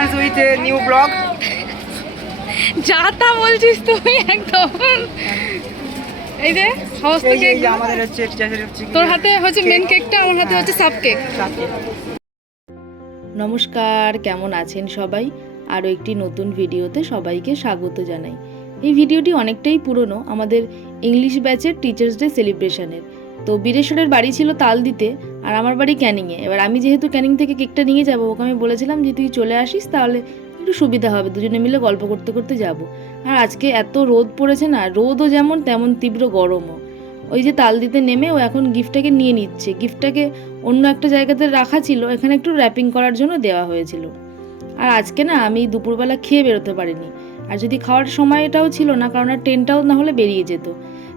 Returns with a new blog. যা তা বলছিস তুই একদম। এই যে সমস্ত কেক আমাদের হচ্ছে টিচারের হচ্ছে তোর হাতে হচ্ছে মেন কেকটা, আমার হাতে হচ্ছে সাব কেক। নমস্কার, কেমন আছেন সবাই? আরও একটি নতুন ভিডিওতে সবাইকে স্বাগত জানাই। এই ভিডিওটি অনেকটাই পুরনো, আমাদের ইংলিশ ব্যাচের টিচার্স ডে সেলিব্রেশনের। তো বীরেশ্বরের বাড়ি ছিল তালদিতে আর আমার বাড়ি ক্যানিংয়ে। এবার আমি যেহেতু ক্যানিং থেকে কেকটা নিয়ে যাবো, ওকে আমি বলেছিলাম যে তুই চলে আসিস, তাহলে একটু সুবিধা হবে, দুজনে মিলে গল্প করতে করতে যাব। আর আজকে এত রোদ পড়েছে না, রোদও যেমন তেমন তীব্র গরমও। ওই যে তালদিতে নেমে ও এখন গিফটটাকে নিয়ে নিচ্ছে। গিফটটাকে অন্য একটা জায়গাতে রাখা ছিল, এখানে একটু র্যাপিং করার জন্য দেওয়া হয়েছিল। আর আজকে না আমি দুপুরবেলা খেয়ে বেরোতে পারিনি, আর যদি খাওয়ার সময় এটাও ছিল না, কারণ আর ট্রেনটাও না হলে বেরিয়ে যেত।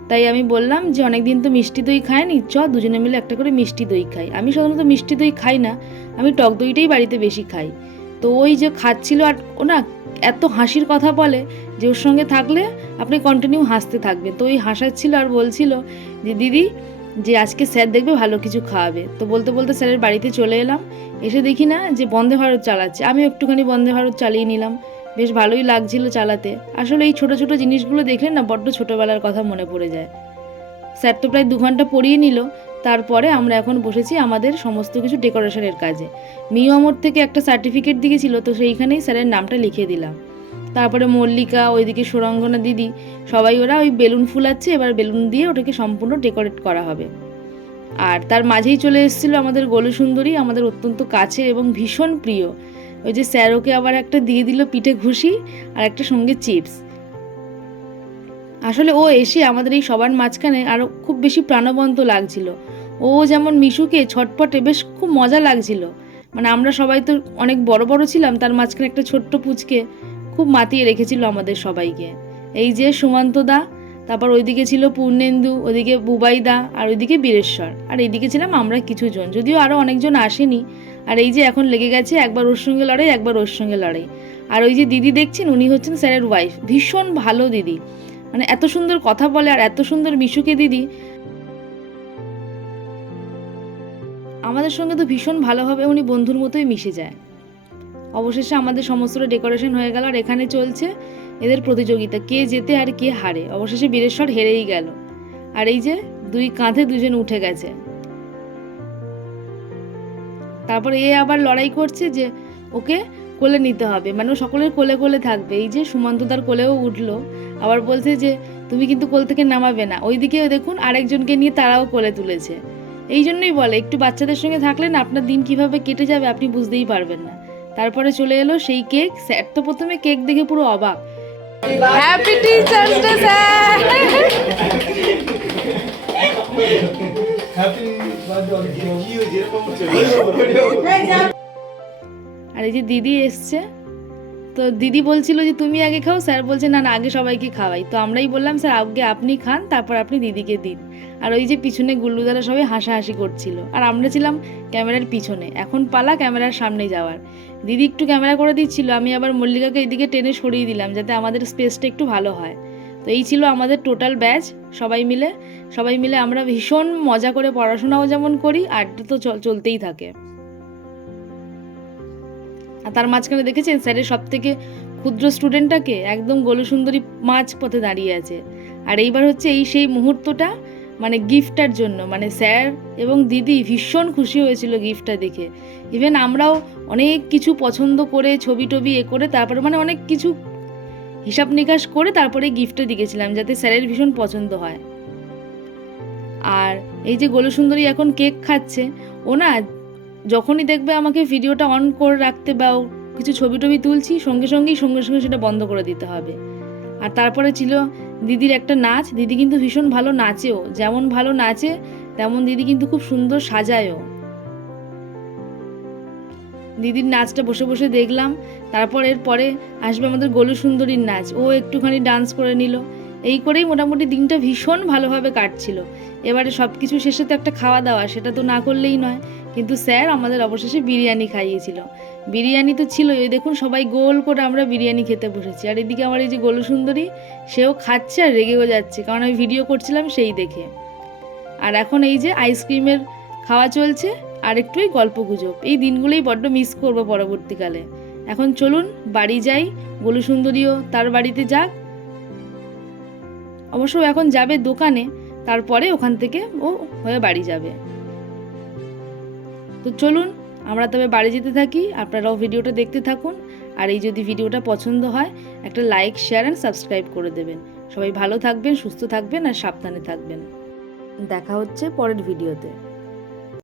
তাই আমি বললাম যে অনেকদিন তো মিষ্টি দই খায়নি, চ দুজনে মিলে একটা করে মিষ্টি দই খাই। আমি সাধারণত মিষ্টি দই খাই না, আমি টক দইটাই বাড়িতে বেশি খাই। তো ওই যে খাচ্ছিল, আর ও না এত হাসির কথা বলে যে ওর সঙ্গে থাকলে আপনি কন্টিনিউ হাসতে থাকবেন। তো ওই হাসাচ্ছিল আর বলছিল যে দিদি, যে আজকে স্যার দেখবে ভালো কিছু খাওয়াবে। তো বলতে বলতে স্যারের বাড়িতে চলে এলাম, এসে দেখি না যে বন্দে ভারত চালাচ্ছে। আমি একটুখানি বন্দে ভারত চালিয়ে নিলাম, বেশ ভালোই লাগছিল চালাতে। আসলে এই ছোটো ছোটো জিনিসগুলো দেখলে না বড্ড ছোটোবেলার কথা মনে পড়ে যায়। স্যার তো প্রায় 2 ঘন্টা পড়িয়ে নিল, তারপরে আমরা এখন বসেছি আমাদের সমস্ত কিছু ডেকোরেশনের কাজে। মিওমোর থেকে একটা সার্টিফিকেট দিয়েছিল, তো সেইখানেই স্যারের নামটা লিখে দিলাম। তারপরে মল্লিকা, ওইদিকে সুরঙ্গনা দিদি, সবাই ওরা ওই বেলুন ফুলাচ্ছে, এবার বেলুন দিয়ে ওটাকে সম্পূর্ণ ডেকোরেট করা হবে। আর তার মাঝেই চলে এসেছিলো আমাদের গোলু সুন্দরী, আমাদের অত্যন্ত কাছের এবং ভীষণ প্রিয়। ওই যে স্যার ওকে আবার একটা দিয়ে দিল পিঠে ঘুষি আর একটা সঙ্গে চিপস। আসলে ও এসে আমাদের এই সবার মাঝখানে আরও খুব বেশি প্রাণবন্ত লাগছিল। ও যেমন মিশুকে ছটপটে বেশ খুব মজা লাগছিল। মানে আমরা সবাই তো অনেক বড় বড় ছিলাম, তার মাঝখানে একটা ছোট্ট পুচকে খুব মাতিয়ে রেখেছিল আমাদের সবাইকে। এই যে সুমন্ত দা, তারপর ওইদিকে ছিল পূর্ণেন্দু, ওইদিকে বুবাইদা, আর ওইদিকে বীরেশ্বর, আর এইদিকে ছিলাম আমরা কিছুজন, যদিও আরও অনেকজন আসেনি। আর এই যে এখন লেগে গেছে একবার ওর সঙ্গে লড়াই, একবার ওর সঙ্গে লড়াই। আর ওই যে দিদি দেখছেন, উনি হচ্ছেন স্যারের ওয়াইফ, ভীষণ ভালো দিদি, মানে এত সুন্দর কথা বলে আর এত সুন্দর মিশুকে দিদি। আমাদের সঙ্গে তো ভীষণ ভালোভাবে উনি বন্ধুর মতোই মিশে যায়। অবশেষে আমাদের সমস্তটা ডেকোরেশন হয়ে গেল, আর এখানে চলছে এদের প্রতিযোগিতা, কে জেতে আর কে হারে। অবশেষে বীরেশ্বর হেরেই গেল, আর এই যে 2 কাঁধে 2জন উঠে গেছে। তারপর এ আবার লড়াই করছে যে ওকে কোলে নিতে হবে, মানে ও সকলের কোলে কোলে থাকবে। এই যে সুমন্তদার কোলেও উঠলো, আবার বলছে যে তুমি কিন্তু কোল থেকে নামাবে না। ওইদিকেও দেখুন আরেকজনকে নিয়ে তারাও কোলে তুলেছে। এই জন্যই বলে একটু বাচ্চাদের সঙ্গে থাকলে না আপনার দিন কিভাবে কেটে যাবে আপনি বুঝতেই পারবেন না। তারপরে চলে এলো সেই কেক। স্যার তো প্রথমে কেক দেখে পুরো অবাক। Happy teachers day sir. আর এই যে দিদি এসছে, তো দিদি বলছিল যে তুমি আগে খাও, স্যার বলছে না না আগে সবাইকে খাওয়াই। তো আমরাই বললাম স্যার আগে আপনি খান, তারপর আপনি দিদিকে দিন। আর ওই যে পিছনে গুল্লুদারা সবাই হাসাহাসি করছিল, আর আমরা ছিলাম ক্যামেরার পিছনে। এখন পালা ক্যামেরার সামনে যাওয়ার। দিদি একটু ক্যামেরা করে দিচ্ছিল, আমি আবার মল্লিকাকে এদিকে টেনে সরিয়ে দিলাম যাতে আমাদের স্পেসটা একটু ভালো হয়। তো এই ছিল আমাদের টোটাল ব্যাচ। সবাই মিলে আমরা ভীষণ মজা করে পড়াশোনাও যেমন করি, আড্ডা তো চলতেই থাকে। আর তার মাঝখানে দেখেছেন স্যারের সব থেকে ক্ষুদ্র স্টুডেন্টটাকে, একদম গোলু সুন্দরী মাঝ পথে দাঁড়িয়ে আছে। আর এইবার হচ্ছে সেই মুহূর্তটা, মানে গিফটটার জন্য, মানে স্যার এবং দিদি ভীষণ খুশি হয়েছিল গিফটটা দেখে। ইভেন আমরাও অনেক কিছু পছন্দ করে ছবি টবি করে তারপরে মানে অনেক কিছু হিসাব নিকাশ করে তারপরে গিফটটা দিয়েছিলাম যাতে স্যারের ভীষণ পছন্দ হয়। আর এই যে গোলু সুন্দরী এখন কেক খাচ্ছে, ও না যখনই দেখবে আমাকে ভিডিওটা অন করে রাখতে বা কিছু ছবি টবি তুলছি, সঙ্গে সঙ্গে সেটা বন্ধ করে দিতে হবে। আর তারপরে ছিল দিদির একটা নাচ। দিদি কিন্তু ভীষণ ভালো নাচেও, যেমন ভালো নাচে তেমন দিদি কিন্তু খুব সুন্দর সাজায়ও। দিদির নাচটা বসে বসে দেখলাম। তারপর এরপরে আসবে আমাদের গোলু সুন্দরীর নাচ, ও একটুখানি ডান্স করে নিল। এই করেই মোটামুটি দিনটা ভীষণ ভালোভাবে কাটছিল। এবারে সব কিছু শেষে তো একটা খাওয়া দাওয়া, সেটা তো না করলেই নয়। কিন্তু স্যার আমাদের অবশেষে বিরিয়ানি খাইয়েছিল। বিরিয়ানি তো ছিলই, ওই দেখুন সবাই গোল করে আমরা বিরিয়ানি খেতে বসেছি। আর এদিকে আমার এই যে গোলু সুন্দরী, সেও খাচ্ছে আর রেগেও যাচ্ছে, কারণ আমি ভিডিও করছিলাম সেই দেখে। আর এখন এই যে আইসক্রিমের খাওয়া চলছে, আর একটুই গল্প গুজব। এই দিনগুলোই বড্ড মিস করবো পরবর্তীকালে। এখন চলুন বাড়ি যাই, গোলু সুন্দরীও তার বাড়িতে যাক। অবশ্য এখন যাবে দোকানে, তারপরে ওখান থেকে ও হয়ে বাড়ি যাবে। তো চলুন আমরা তবে বাড়ি যেতে থাকি, আপনারাও ভিডিওটা দেখতে থাকুন। আর এই যদি ভিডিওটা পছন্দ হয় একটা লাইক, শেয়ার অ্যান্ড সাবস্ক্রাইব করে দেবেন। সবাই ভালো থাকবেন, সুস্থ থাকবেন আর সাবধানে থাকবেন। দেখা হচ্ছে পরের ভিডিওতে।